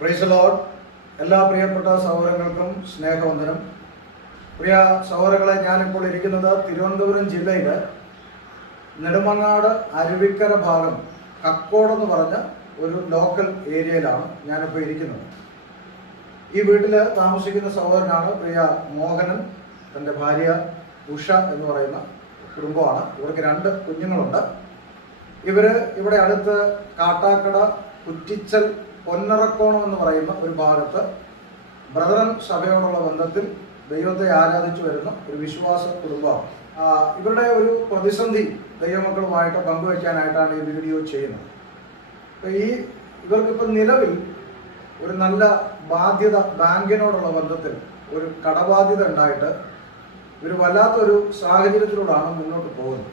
Praise the Lord. എല്ലാ പ്രിയപ്പെട്ട സഹോദരങ്ങൾക്കും സ്നേഹവന്ദനം. പ്രിയ സഹോദരങ്ങളെ, ഞാനിപ്പോൾ ഇരിക്കുന്നത് തിരുവനന്തപുരം ജില്ലയിൽ നെടുമങ്ങാട് അരുവിക്കര ഭാഗം കക്കോടെന്ന് പറഞ്ഞ ഒരു ലോക്കൽ ഏരിയയിലാണ് ഞാനിപ്പോൾ ഇരിക്കുന്നത്. ഈ വീട്ടിൽ താമസിക്കുന്ന സഹോദരനാണ് പ്രിയ മോഹനൻ. തൻ്റെ ഭാര്യ ഉഷ എന്ന് പറയുന്ന കുടുംബമാണ്. ഇവർക്ക് 2 കുഞ്ഞുങ്ങളുണ്ട്. ഇവിടെ അടുത്ത് കാട്ടാക്കട കുറ്റിച്ചൽ പൊന്നറക്കോണം എന്ന് പറയുന്ന ഒരു ഭാഗത്ത് ബ്രദറൻ സഭയോടുള്ള ബന്ധത്തിൽ ദൈവത്തെ ആരാധിച്ചു വരുന്ന ഒരു വിശ്വാസ കുടുംബമാണ്. ഇവരുടെ ഒരു പ്രതിസന്ധി ദൈവമക്കളുമായിട്ട് പങ്കുവയ്ക്കാനായിട്ടാണ് ഈ വീഡിയോ ചെയ്യുന്നത്. ഇവർക്കിപ്പോൾ നിലവിൽ ഒരു നല്ല ബാധ്യത, ബാങ്കിനോടുള്ള ബന്ധത്തിൽ ഒരു കടബാധ്യത ഉണ്ടായിട്ട് ഇവർ വല്ലാത്തൊരു സാഹചര്യത്തിലൂടെയാണ് മുന്നോട്ട് പോകുന്നത്.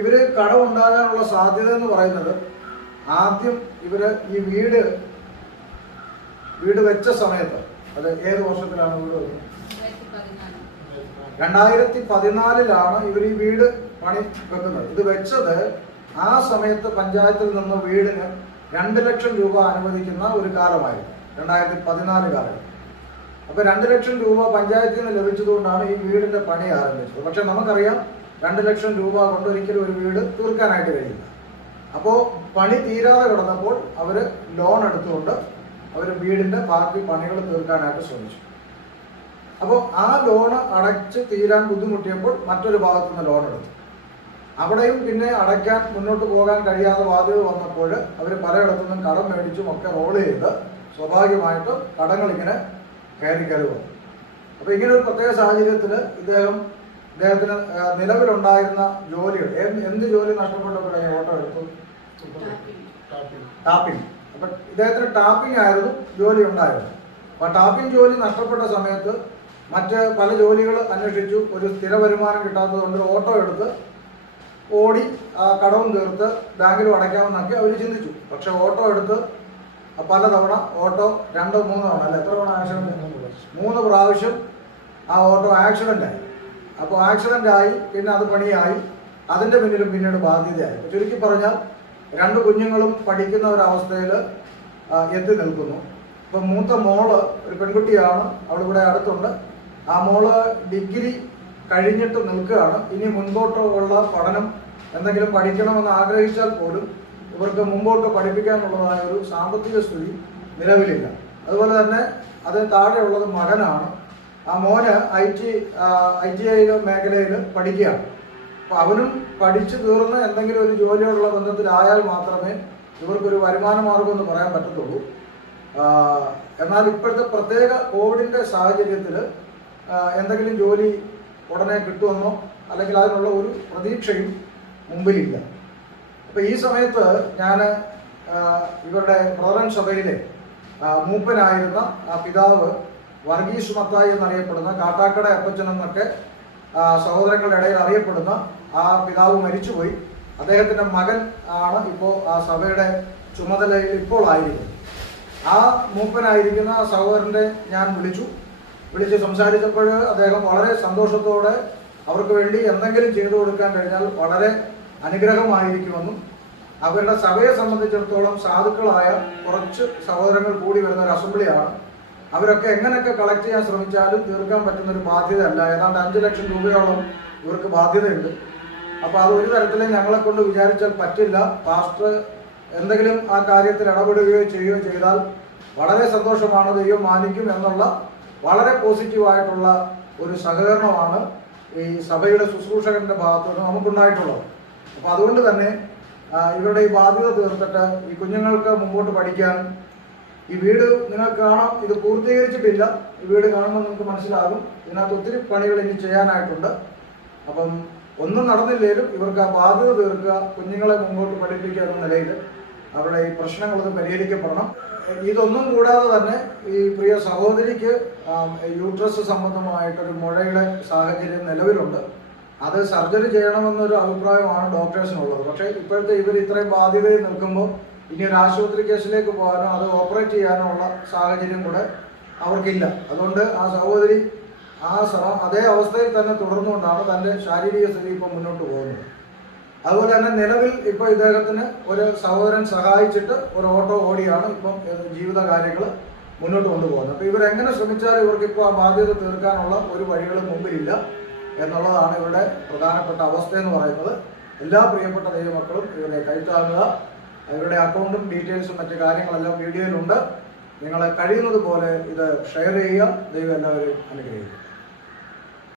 ഇവർ കടമുണ്ടാകാനുള്ള സാധ്യത എന്ന് പറയുന്നത്, ആദ്യം ഇവര് ഈ വീട് വെച്ച സമയത്ത്, അത് ഏത് വർഷത്തിലാണ് വീട് വെക്കുന്നത്? 2014 ഇവർ ഈ വീട് പണി വെക്കുന്നത്. ഇത് വെച്ചത് ആ സമയത്ത് പഞ്ചായത്തിൽ നിന്ന് വീടിന് 2 ലക്ഷം രൂപ അനുവദിക്കുന്ന ഒരു കാലമായിരുന്നു, 2014 കാലം. അപ്പൊ 2 ലക്ഷം രൂപ പഞ്ചായത്തിൽ നിന്ന് ലഭിച്ചതുകൊണ്ടാണ് ഈ വീടിന്റെ പണി ആരംഭിച്ചത്. പക്ഷെ നമുക്കറിയാം 2 ലക്ഷം രൂപ കൊണ്ട് ഒരിക്കലും ഒരു വീട് തീർക്കാനായിട്ട് കഴിയില്ല. അപ്പോൾ പണി തീരാതെ കിടന്നപ്പോൾ അവർ ലോൺ എടുത്തുകൊണ്ട് അവർ വീടിന്റെ ബാക്കി പണികൾ തീർക്കാനായിട്ട് ശ്രമിച്ചു. അപ്പോൾ ആ ലോണ് അടച്ച് തീരാൻ ബുദ്ധിമുട്ടിയപ്പോൾ മറ്റൊരു ഭാഗത്തു നിന്ന് ലോൺ എടുത്തു. അവിടെയും പിന്നെ അടയ്ക്കാൻ മുന്നോട്ട് പോകാൻ കഴിയാതെ ബാധ്യത വന്നപ്പോൾ അവർ പലയിടത്തുനിന്നും കടം മേടിച്ചും ഒക്കെ റോൾ ചെയ്ത് സ്വാഭാവികമായിട്ടും കടങ്ങൾ ഇങ്ങനെ കയറി വന്നു. അപ്പോൾ ഇങ്ങനെ ഒരു പ്രത്യേക സാഹചര്യത്തിൽ ഇദ്ദേഹത്തിന് നിലവിലുണ്ടായിരുന്ന ജോലികൾ, എന്ത് ജോലി നഷ്ടപ്പെട്ടപ്പോഴേ ഓട്ടോ എടുത്തു? ടാപ്പിംഗ്. അപ്പൊ ഇദ്ദേഹത്തിന് ടാപ്പിംഗ് ആയിരുന്നു ജോലി ഉണ്ടായിരുന്നു. അപ്പൊ ടാപ്പിംഗ് ജോലി നഷ്ടപ്പെട്ട സമയത്ത് മറ്റ് പല ജോലികൾ അന്വേഷിച്ചു. ഒരു സ്ഥിര വരുമാനം കിട്ടാത്തത് കൊണ്ട് ഓട്ടോ എടുത്ത് ഓടി ആ കടവും തീർത്ത് ബാങ്കിലും അടയ്ക്കാമെന്നൊക്കെ അവർ ചിന്തിച്ചു. പക്ഷെ ഓട്ടോ എടുത്ത് പലതവണ ഓട്ടോ 2-3 തവണ, അല്ല എത്ര തവണ ആക്സിഡന്റ്? 3 പ്രാവശ്യം ആ ഓട്ടോ ആക്സിഡന്റ് ആയി. അപ്പോൾ ആക്സിഡന്റ് ആയി, പിന്നെ അത് പണിയായി, അതിൻ്റെ പിന്നിലും പിന്നീട് ബാധ്യതയായി. ചുരുക്കി പറഞ്ഞാൽ 2 കുഞ്ഞുങ്ങളും പഠിക്കുന്ന ഒരവസ്ഥയിൽ എത്തി നിൽക്കുന്നു. ഇപ്പം മൂത്ത മോള് ഒരു പെൺകുട്ടിയാണ്, അവളിവിടെ അടുത്തുണ്ട്. ആ മോള് ഡിഗ്രി കഴിഞ്ഞിട്ട് നിൽക്കുകയാണ്. ഇനി മുൻപോട്ടുള്ള പഠനം എന്തെങ്കിലും പഠിക്കണമെന്ന് ആഗ്രഹിച്ചാൽ പോലും ഇവർക്ക് മുമ്പോട്ട് പഠിപ്പിക്കാനുള്ളതായ ഒരു സാമ്പത്തിക സ്ഥിതി നിലവിലില്ല. അതുപോലെ തന്നെ അതിന് താഴെയുള്ളത് മകനാണ്. ആ മോന് ITI മേഖലയിൽ പഠിക്കുകയാണ്. അപ്പോൾ അവനും പഠിച്ചു തീർന്ന് എന്തെങ്കിലും ഒരു ജോലിയോടുള്ള ബന്ധത്തിലായാൽ മാത്രമേ ഇവർക്കൊരു വരുമാന മാർഗം എന്ന് പറയാൻ പറ്റത്തുള്ളൂ. എന്നാൽ ഇപ്പോഴത്തെ പ്രത്യേക കോവിഡിൻ്റെ സാഹചര്യത്തിൽ എന്തെങ്കിലും ജോലി ഉടനെ കിട്ടുമെന്നോ അല്ലെങ്കിൽ അതിനുള്ള ഒരു പ്രതീക്ഷയും മുമ്പിലില്ല. അപ്പോൾ ഈ സമയത്ത് ഞാൻ ഇവരുടെ ബ്രദറൻ സഭയിലെ മൂപ്പനായിരുന്ന ആ പിതാവ് വർഗീസ് മത്തായി എന്നറിയപ്പെടുന്ന, കാട്ടാക്കട അപ്പച്ചൻ എന്നൊക്കെ സഹോദരങ്ങളുടെ ഇടയിൽ അറിയപ്പെടുന്ന ആ പിതാവ് മരിച്ചുപോയി. അദ്ദേഹത്തിൻ്റെ മകൻ ആണ് ഇപ്പോൾ ആ സഭയുടെ ചുമതലയിൽ ഇപ്പോൾ ആയിരിക്കുന്നത്. ആ മൂപ്പനായിരിക്കുന്ന സഹോദരൻ്റെ ഞാൻ വിളിച്ച് സംസാരിച്ചപ്പോൾ അദ്ദേഹം വളരെ സന്തോഷത്തോടെ അവർക്ക് വേണ്ടി എന്തെങ്കിലും ചെയ്തു കൊടുക്കാൻ കഴിഞ്ഞാൽ വളരെ അനുഗ്രഹമായിരിക്കുമെന്നും, അവരുടെ സഭയെ സംബന്ധിച്ചിടത്തോളം സാധുക്കളായ കുറച്ച് സഹോദരങ്ങൾ കൂടി വരുന്ന ഒരു അസംബ്ലിയാണ്, അവരൊക്കെ എങ്ങനെയൊക്കെ കളക്ട് ചെയ്യാൻ ശ്രമിച്ചാലും തീർക്കാൻ പറ്റുന്ന ഒരു ബാധ്യതയല്ല. ഏതാണ്ട് 5 ലക്ഷം രൂപയോളം ഇവർക്ക് ബാധ്യതയുണ്ട്. അപ്പോൾ അത് ഒരു തരത്തിലും ഞങ്ങളെ കൊണ്ട് വിചാരിച്ചാൽ പറ്റില്ല. പാസ്റ്റർ എന്തെങ്കിലും ആ കാര്യത്തിൽ ഇടപെടുകയോ ചെയ്യുകയോ ചെയ്താൽ വളരെ സന്തോഷമാണ്, ദൈവം മാനിക്കും എന്നുള്ള വളരെ പോസിറ്റീവായിട്ടുള്ള ഒരു സഹകരണമാണ് ഈ സഭയുടെ ശുശ്രൂഷകന്റെ ഭാഗത്തുനിന്ന് നമുക്കുണ്ടായിട്ടുള്ളത്. അപ്പോൾ അതുകൊണ്ട് തന്നെ ഇവരുടെ ഈ ബാധ്യത തീർത്തിട്ട് ഈ കുഞ്ഞുങ്ങൾക്ക് മുമ്പോട്ട് പഠിക്കാനും, ഈ വീട് നിങ്ങൾക്ക് കാണാം, ഇത് പൂർത്തീകരിച്ചിട്ടില്ല. ഈ വീട് കാണുമ്പോൾ നിങ്ങൾക്ക് മനസ്സിലാകും ഇതിനകത്ത് ഒത്തിരി പണികൾ ഇനി ചെയ്യാനായിട്ടുണ്ട്. അപ്പം ഒന്നും നടന്നില്ലെങ്കിലും ഇവർക്ക് ആ ബാധ്യത തീർക്കുക, കുഞ്ഞുങ്ങളെ മുമ്പോട്ട് പഠിപ്പിക്കുക എന്ന നിലയിൽ അവരുടെ ഈ പ്രശ്നങ്ങളൊന്നും പരിഹരിക്കപ്പെടണം. ഇതൊന്നും കൂടാതെ തന്നെ ഈ പ്രിയ സഹോദരിക്ക് യൂട്രസ് സംബന്ധമായിട്ടൊരു മുഴയുടെ സാഹചര്യം നിലവിലുണ്ട്. അത് സർജറി ചെയ്യണമെന്നൊരു അഭിപ്രായമാണ് ഡോക്ടേഴ്സിനുള്ളത്. പക്ഷേ ഇപ്പോഴത്തെ ഇവർ ഇത്രയും ബാധ്യതയിൽ നിൽക്കുമ്പോൾ ഇനി ഒരു ആശുപത്രി കേസിലേക്ക് പോകാനോ അത് ഓപ്പറേറ്റ് ചെയ്യാനോ ഉള്ള സാഹചര്യം കൂടെ അവർക്കില്ല. അതുകൊണ്ട് ആ സഹോദരി അതേ അവസ്ഥയിൽ തന്നെ തുടർന്നുകൊണ്ടാണ് തൻ്റെ ശാരീരിക സ്ഥിതി ഇപ്പോൾ മുന്നോട്ട് പോകുന്നത്. അതുപോലെ തന്നെ നിലവിൽ ഇപ്പോൾ ഇദ്ദേഹത്തിന് ഒരു സഹോദരൻ സഹായിച്ചിട്ട് ഒരു ഓട്ടോ ഓടിയാണ് ഇപ്പം ജീവിത കാര്യങ്ങൾ മുന്നോട്ട് കൊണ്ടുപോകുന്നത്. അപ്പോൾ ഇവരെങ്ങനെ ശ്രമിച്ചാലും ഇവർക്കിപ്പോൾ ആ ബാധ്യത തീർക്കാനുള്ള ഒരു വഴികളും മുമ്പിലില്ല എന്നുള്ളതാണ് ഇവരുടെ പ്രധാനപ്പെട്ട അവസ്ഥ എന്ന് പറയുന്നത്. എല്ലാ പ്രിയപ്പെട്ട ദൈവമക്കളും ഇവരെ കൈത്താങ്ങുക. ഇവരുടെ അക്കൗണ്ടും ഡീറ്റെയിൽസും മറ്റു കാര്യങ്ങളെല്ലാം വീഡിയോയിലുണ്ട്. നിങ്ങളെ കഴിയുന്നത് പോലെ ഇത് ഷെയർ ചെയ്യുക. ദൈവം എല്ലാവരെയും അനുഗ്രഹിക്കുക.